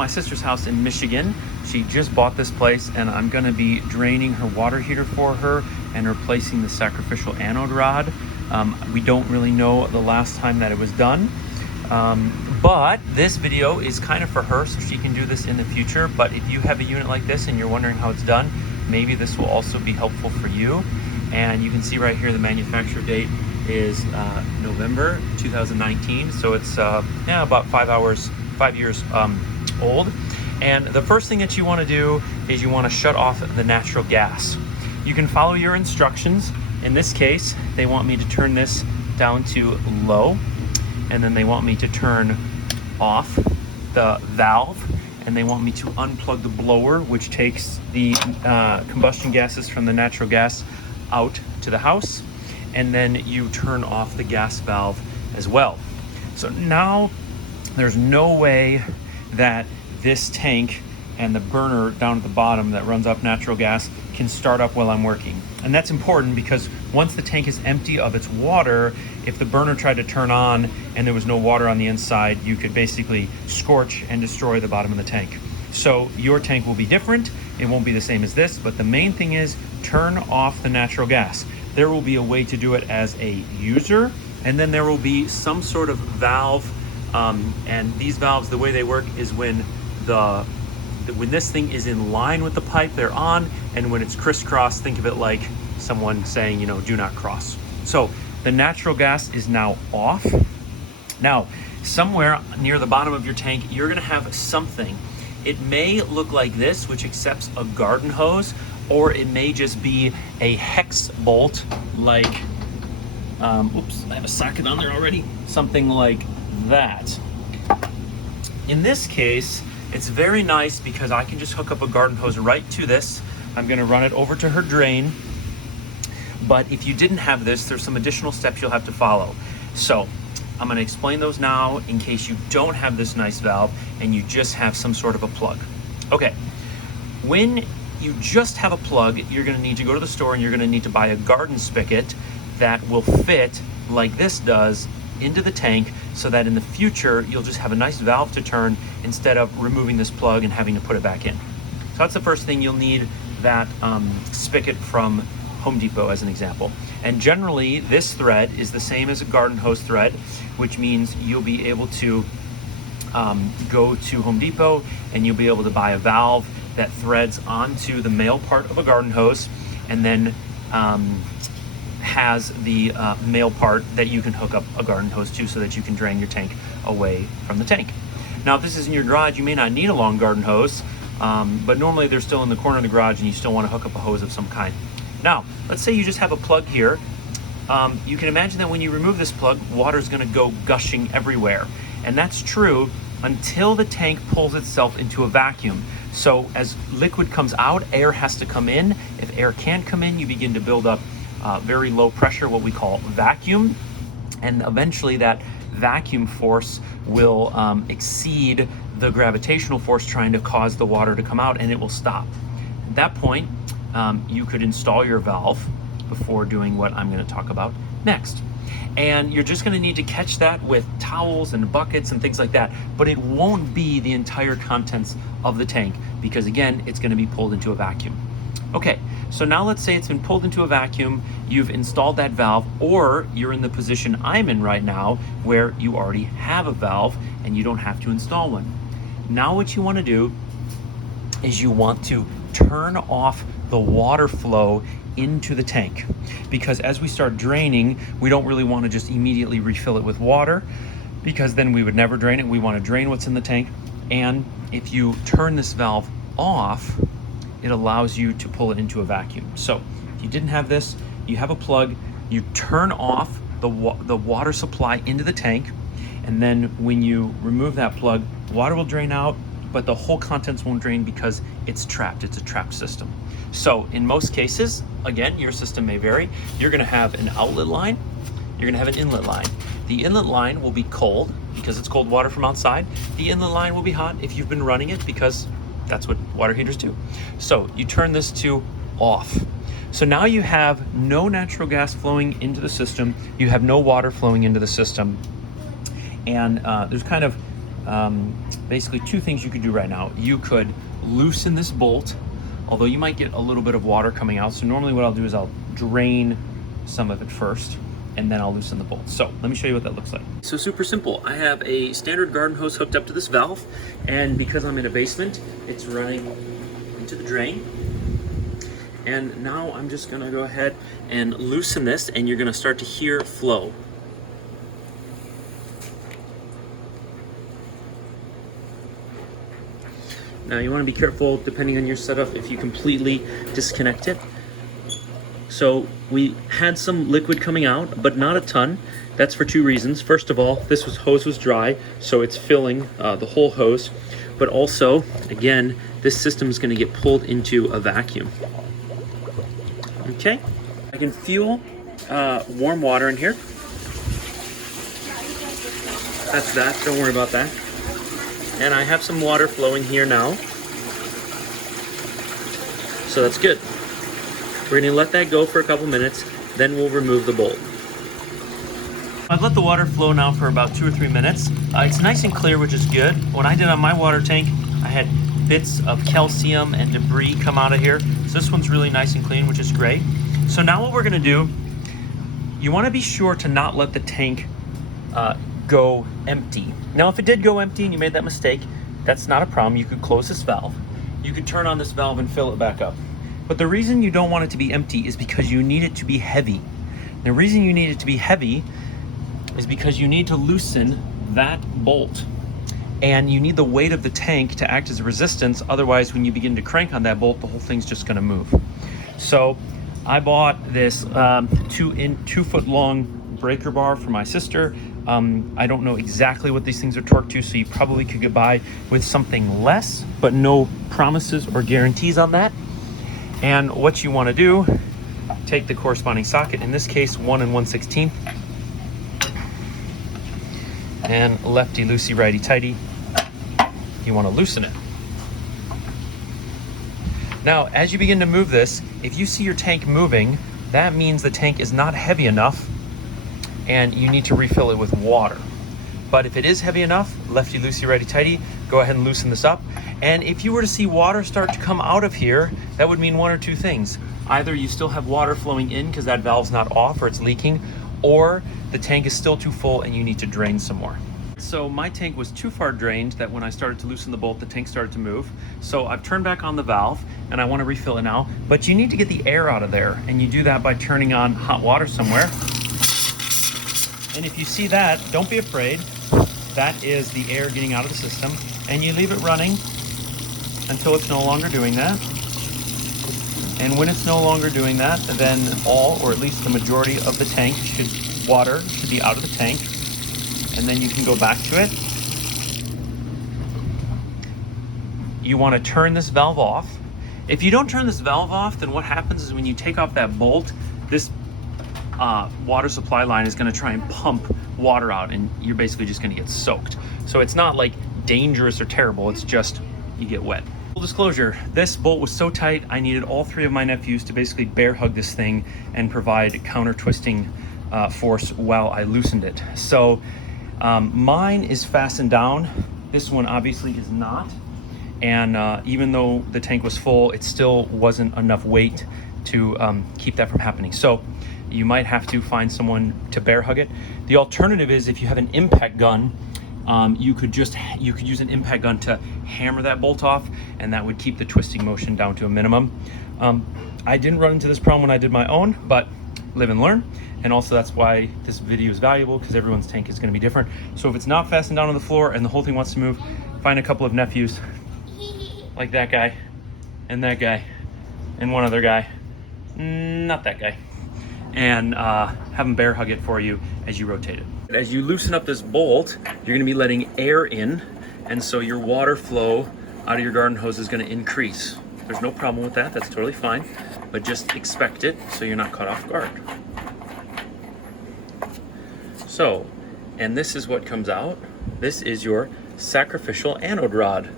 my sister's house in Michigan. She just bought this place, and I'm gonna be draining her water heater for her and replacing the sacrificial anode rod. We don't really know the last time that it was done, but this video is kind of for her, so she can do this in the future. But if you have a unit like this and you're wondering how it's done, maybe this will also be helpful for you. And you can see right here the manufacturer date is November 2019, so it's about 5 years old. And the first thing that you want to do is you want to shut off the natural gas. You can follow your instructions. In this case, they want me to turn this down to low, and then they want me to turn off the valve, and they want me to unplug the blower, which takes the combustion gases from the natural gas out to the house, and then you turn off the gas valve as well. So now there's no way that this tank and the burner down at the bottom that runs off natural gas can start up while I'm working. And that's important because once the tank is empty of its water, if the burner tried to turn on and there was no water on the inside, you could basically scorch and destroy the bottom of the tank. So your tank will be different. It won't be the same as this, but the main thing is turn off the natural gas. There will be a way to do it as a user, and then there will be some sort of valve, and these valves, the way they work is when this thing is in line with the pipe, they're on, and when it's crisscross, think of it like someone saying, do not cross. So the natural gas is now off. Now, somewhere near the bottom of your tank, you're gonna have something. It may look like this, which accepts a garden hose, or it may just be a hex bolt like, oops, I have a socket on there already. Something like that. In this case, it's very nice because I can just hook up a garden hose right to this. I'm gonna run it over to her drain. But if you didn't have this, there's some additional steps you'll have to follow. So I'm gonna explain those now in case you don't have this nice valve and you just have some sort of a plug. Okay, when you just have a plug, you're gonna need to go to the store and you're gonna need to buy a garden spigot that will fit like this does into the tank, so that in the future you'll just have a nice valve to turn instead of removing this plug and having to put it back in. So that's the first thing. You'll need that spigot from Home Depot as an example. And generally this thread is the same as a garden hose thread, which means you'll be able to go to Home Depot and you'll be able to buy a valve that threads onto the male part of a garden hose, and then has the male part that you can hook up a garden hose to so that you can drain your tank away from the tank. Now, if this is in your garage, you may not need a long garden hose, but normally they're still in the corner of the garage and you still want to hook up a hose of some kind. Now, let's say you just have a plug here. You can imagine that when you remove this plug, water is going to go gushing everywhere. And that's true until the tank pulls itself into a vacuum. So as liquid comes out, air has to come in. If air can't come in, you begin to build up very low pressure, what we call vacuum. And eventually that vacuum force will exceed the gravitational force trying to cause the water to come out, and it will stop. At that point, you could install your valve before doing what I'm going to talk about next. And you're just going to need to catch that with towels and buckets and things like that, but it won't be the entire contents of the tank because, again, it's going to be pulled into a vacuum. Okay, so now let's say it's been pulled into a vacuum, you've installed that valve, or you're in the position I'm in right now where you already have a valve and you don't have to install one. Now what you want to do is you want to turn off the water flow into the tank, because as we start draining, we don't really want to just immediately refill it with water, because then we would never drain it. We want to drain what's in the tank. And if you turn this valve off, it allows you to pull it into a vacuum. So if you didn't have this, you have a plug, you turn off the water supply into the tank, and then when you remove that plug, water will drain out, but the whole contents won't drain because it's trapped. It's a trapped system. So in most cases, again, your system may vary. You're gonna have an outlet line, you're gonna have an inlet line. The inlet line will be cold because it's cold water from outside. The inlet line will be hot if you've been running it, because that's what water heaters do. So you turn this to off. So now you have no natural gas flowing into the system, you have no water flowing into the system, and there's kind of basically two things you could do right now. You could loosen this bolt, although you might get a little bit of water coming out. So normally what I'll do is I'll drain some of it first, and then I'll loosen the bolt. So let me show you what that looks like. So super simple. I have a standard garden hose hooked up to this valve, and because I'm in a basement, it's running into the drain. And now I'm just gonna go ahead and loosen this, and you're gonna start to hear flow. Now you wanna be careful, depending on your setup, if you completely disconnect it. So we had some liquid coming out, but not a ton. That's for two reasons. First of all, this hose was dry, so it's filling the whole hose. But also, again, this system is going to get pulled into a vacuum. Okay, I can feel warm water in here. That's that, don't worry about that. And I have some water flowing here now. So that's good. We're gonna let that go for a couple minutes, then we'll remove the bolt. I've let the water flow now for about 2 or 3 minutes. It's nice and clear, which is good. When I did on my water tank, I had bits of calcium and debris come out of here. So this one's really nice and clean, which is great. So now what we're gonna do, you wanna be sure to not let the tank go empty. Now, if it did go empty and you made that mistake, that's not a problem. You could close this valve. You could turn on this valve and fill it back up. But the reason you don't want it to be empty is because you need it to be heavy. The reason you need it to be heavy is because you need to loosen that bolt. And you need the weight of the tank to act as a resistance. Otherwise, when you begin to crank on that bolt, the whole thing's just gonna move. So I bought this 2 foot long breaker bar for my sister. I don't know exactly what these things are torqued to, so you probably could get by with something less, but no promises or guarantees on that. And what you want to do, take the corresponding socket, in this case 1 1/16, and lefty loosey righty tighty, you want to loosen it. Now as you begin to move this, if you see your tank moving, that means the tank is not heavy enough and you need to refill it with water. But if it is heavy enough, lefty loosey righty tighty, go ahead and loosen this up. And if you were to see water start to come out of here, that would mean one or two things. Either you still have water flowing in because that valve's not off or it's leaking, or the tank is still too full and you need to drain some more. So my tank was too far drained that when I started to loosen the bolt, the tank started to move. So I've turned back on the valve and I want to refill it now, but you need to get the air out of there, and you do that by turning on hot water somewhere. And if you see that, don't be afraid. That is the air getting out of the system, and you leave it running until it's no longer doing that. And when it's no longer doing that, then all, or at least the majority of the tank water should be out of the tank, and then you can go back to it. You want to turn this valve off. If you don't turn this valve off, then what happens is when you take off that bolt, this water supply line is going to try and pump water out, and you're basically just going to get soaked. So it's not like dangerous or terrible, it's just you get wet. Full disclosure, this bolt was so tight I needed all 3 of my nephews to basically bear hug this thing and provide counter twisting force while I loosened it. So mine is fastened down, this one obviously is not, and even though the tank was full, it still wasn't enough weight to keep that from happening. So you might have to find someone to bear hug it. The alternative is, if you have an impact gun, you could use an impact gun to hammer that bolt off, and that would keep the twisting motion down to a minimum. I didn't run into this problem when I did my own, but live and learn. And also that's why this video is valuable, because everyone's tank is going to be different. So if it's not fastened down on the floor and the whole thing wants to move, find a couple of nephews like that guy and that guy and one other guy, not that guy, and have them bear hug it for you as you rotate it. As you loosen up this bolt, you're going to be letting air in, and so your water flow out of your garden hose is going to increase. There's no problem with that, that's totally fine, but just expect it so you're not caught off guard. So, and this is what comes out. This is your sacrificial anode rod.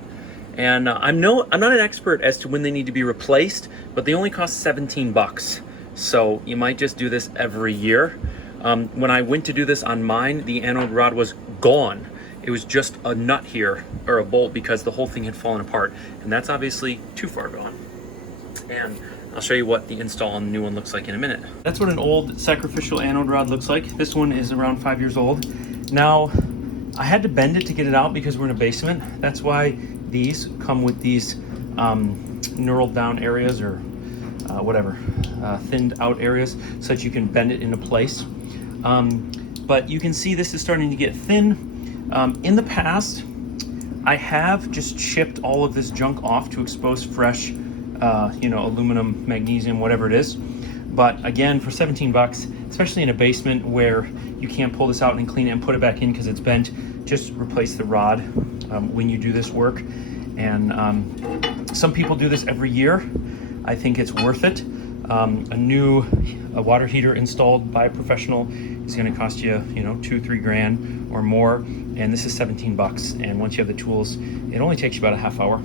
And I'm not an expert as to when they need to be replaced, but they only cost 17 bucks. So you might just do this every year. When I went to do this on mine, the anode rod was gone. it was just a nut here, or a bolt, because the whole thing had fallen apart. And that's obviously too far gone. And I'll show you what the install on the new one looks like in a minute. That's what an old sacrificial anode rod looks like. This one is around 5 years old. Now, I had to bend it to get it out because we're in a basement. That's why these come with these knurled down areas, or whatever, thinned out areas, so that you can bend it into place. But you can see this is starting to get thin. In the past, I have just chipped all of this junk off to expose fresh, aluminum, magnesium, whatever it is. But again, for 17 bucks, especially in a basement where you can't pull this out and clean it and put it back in because it's bent, just replace the rod when you do this work. And some people do this every year. I think it's worth it. A new water heater installed by a professional is going to cost you, $2-3 grand or more, and this is 17 bucks. And once you have the tools, it only takes you about a half hour.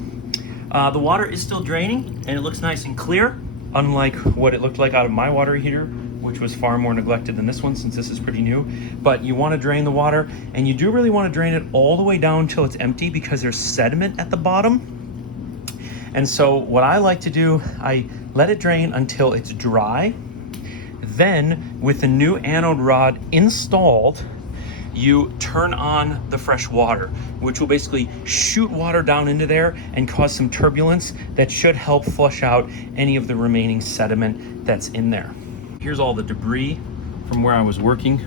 The water is still draining, and it looks nice and clear, unlike what it looked like out of my water heater, which was far more neglected than this one, since this is pretty new. But you want to drain the water, and you do really want to drain it all the way down until it's empty, because there's sediment at the bottom. And so what I like to do, I let it drain until it's dry. Then, with the new anode rod installed, you turn on the fresh water, which will basically shoot water down into there and cause some turbulence that should help flush out any of the remaining sediment that's in there. Here's all the debris from where I was working.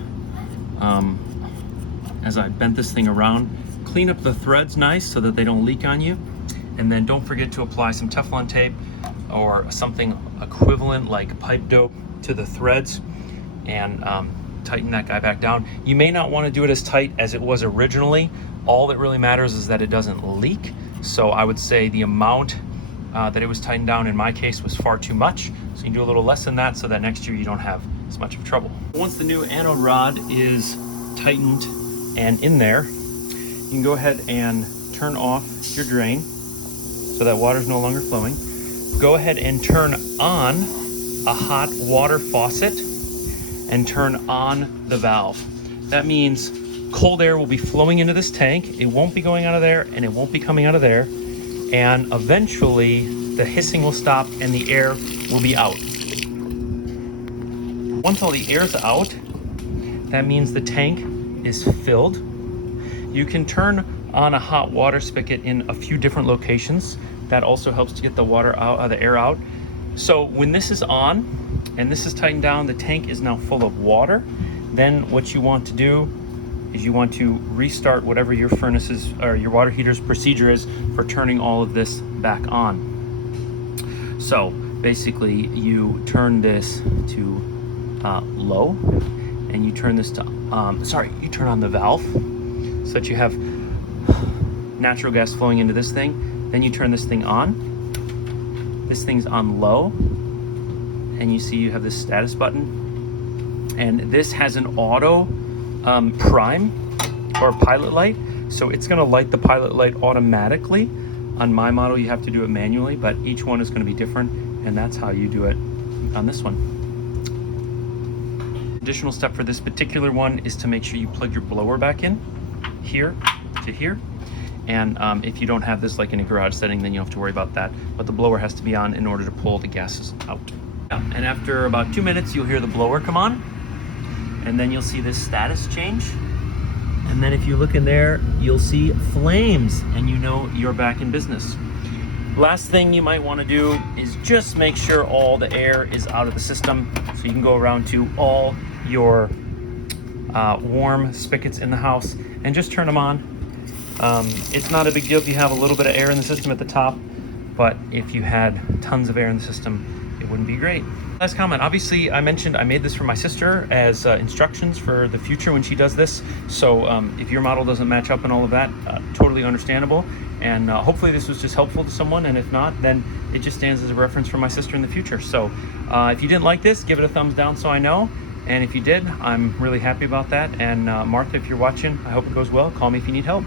As I bent this thing around, clean up the threads nice so that they don't leak on you. And then don't forget to apply some Teflon tape or something equivalent like pipe dope to the threads, and tighten that guy back down. You may not want to do it as tight as it was originally. All that really matters is that it doesn't leak. So I would say the amount that it was tightened down in my case was far too much. So you can do a little less than that, so that next year you don't have as much of trouble. Once the new anode rod is tightened and in there, you can go ahead and turn off your drain so that water's no longer flowing. Go ahead and turn on a hot water faucet and turn on the valve. That means cold air will be flowing into this tank. It won't be going out of there, and it won't be coming out of there. And eventually the hissing will stop and the air will be out. Once all the air's out, that means the tank is filled. You can turn on a hot water spigot in a few different locations. That also helps to get the water out, the air out. So when this is on and this is tightened down, the tank is now full of water. Then what you want to do is you want to restart whatever your furnace's or your water heater's procedure is for turning all of this back on. So basically you turn this to low, and you turn this to, you turn on the valve so that you have natural gas flowing into this thing. Then you turn this thing on. This thing's on low, and you see you have this status button. And this has an auto prime or pilot light. So it's gonna light the pilot light automatically. On my model, you have to do it manually, but each one is gonna be different, and that's how you do it on this one. Additional step for this particular one is to make sure you plug your blower back in here to here. And if you don't have this like in a garage setting, then you don't have to worry about that. But the blower has to be on in order to pull the gases out. Yeah, and after about 2 minutes, you'll hear the blower come on. And then you'll see this status change. And then if you look in there, you'll see flames, and you know you're back in business. Last thing you might want to do is just make sure all the air is out of the system, so you can go around to all your warm spigots in the house and just turn them on. It's not a big deal if you have a little bit of air in the system at the top, but if you had tons of air in the system, it wouldn't be great. Last comment, obviously I mentioned I made this for my sister as instructions for the future when she does this. So if your model doesn't match up and all of that, totally understandable. And hopefully this was just helpful to someone, and if not, then it just stands as a reference for my sister in the future. So if you didn't like this, give it a thumbs down so I know. And if you did, I'm really happy about that. And Martha, if you're watching, I hope it goes well. Call me if you need help.